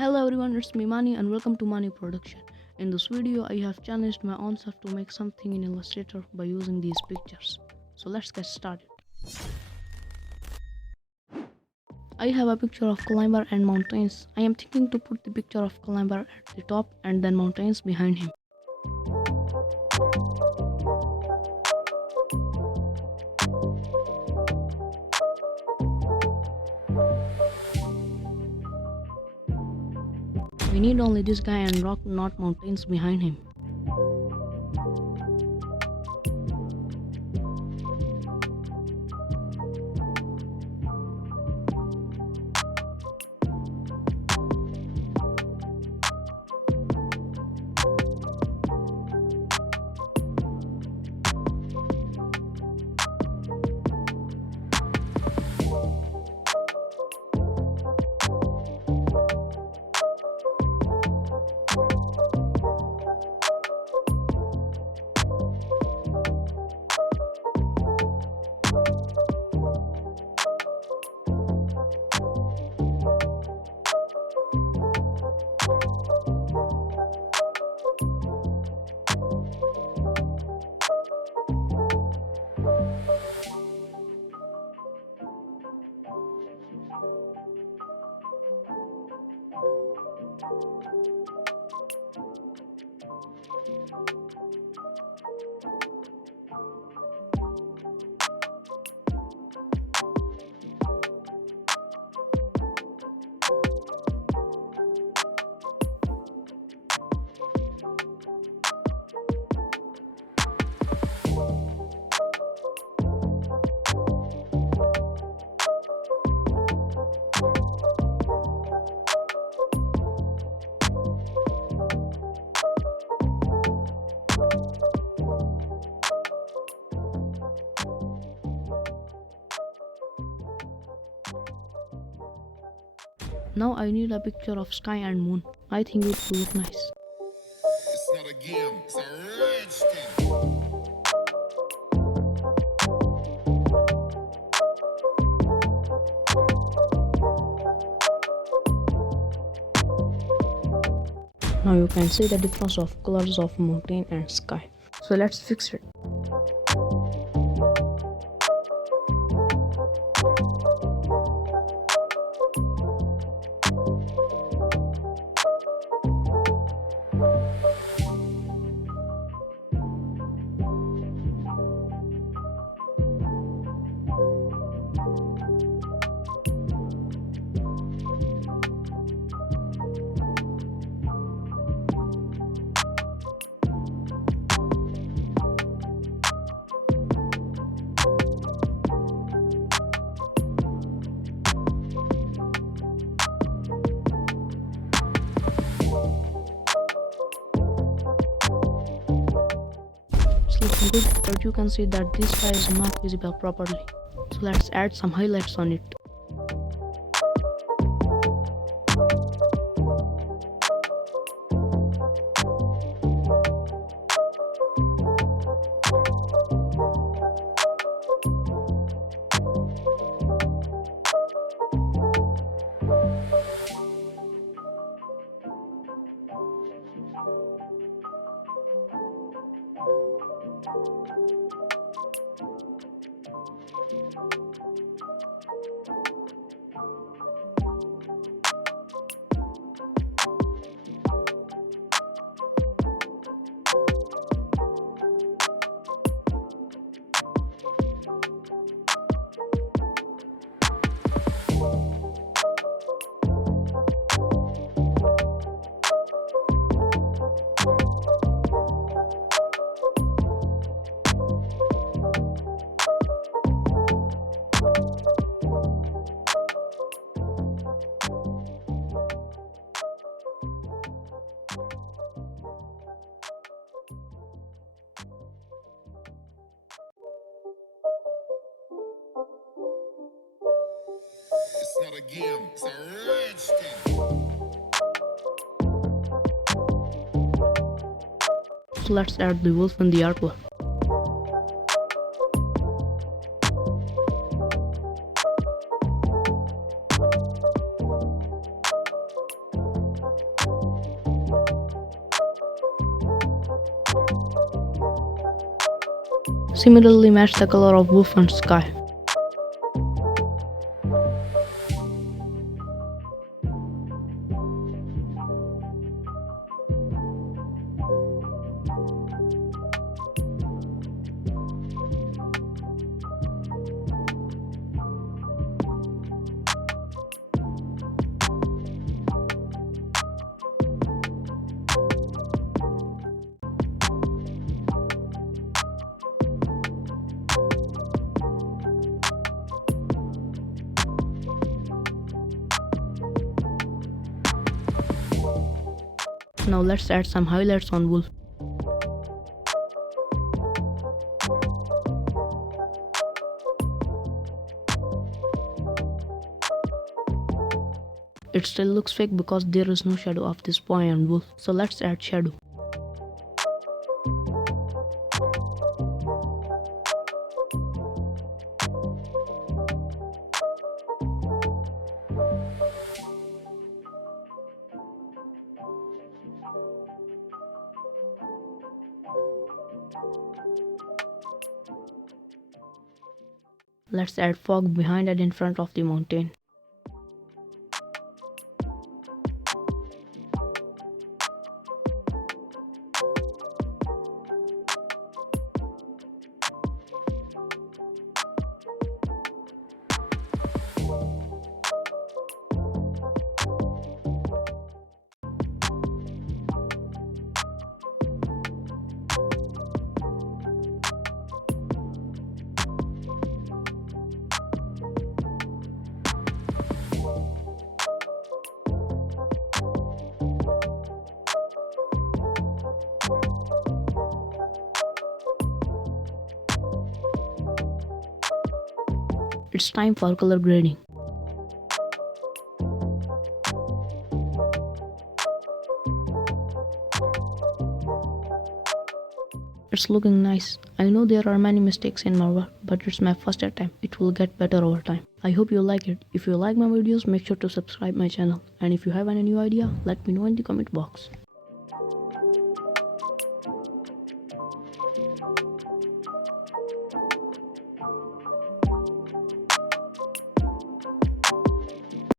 Hello everyone, it's me Mani and welcome to Mani Production. In this video, I have challenged my own self to make something in Illustrator by using these pictures. So let's get started. I have a picture of climber and mountains. I am thinking to put the picture of climber at the top and then mountains behind him. We need only this guy and rock, not mountains behind him. Now I need a picture of sky and moon. I think it will look nice. It's not a game, it's a rich thing. Now you can see the difference of colors of mountain and sky. So let's fix it. It's looking good, but you can see that this sky is not visible properly. So let's add some highlights on it. It's not a game, it's a rich thing. So let's add the wolf in the artwork. Similarly, match the color of roof and sky. Now let's add some highlights on wolf. It still looks fake because there is no shadow of this boy and wolf, so let's add shadow. Let's add fog behind and in front of the mountain. It's time for color grading. It's looking nice. I know there are many mistakes in my work, but it's my first attempt. It will get better over time. I hope you like it. If you like my videos, make sure to subscribe my channel. And if you have any new idea, let me know in the comment box.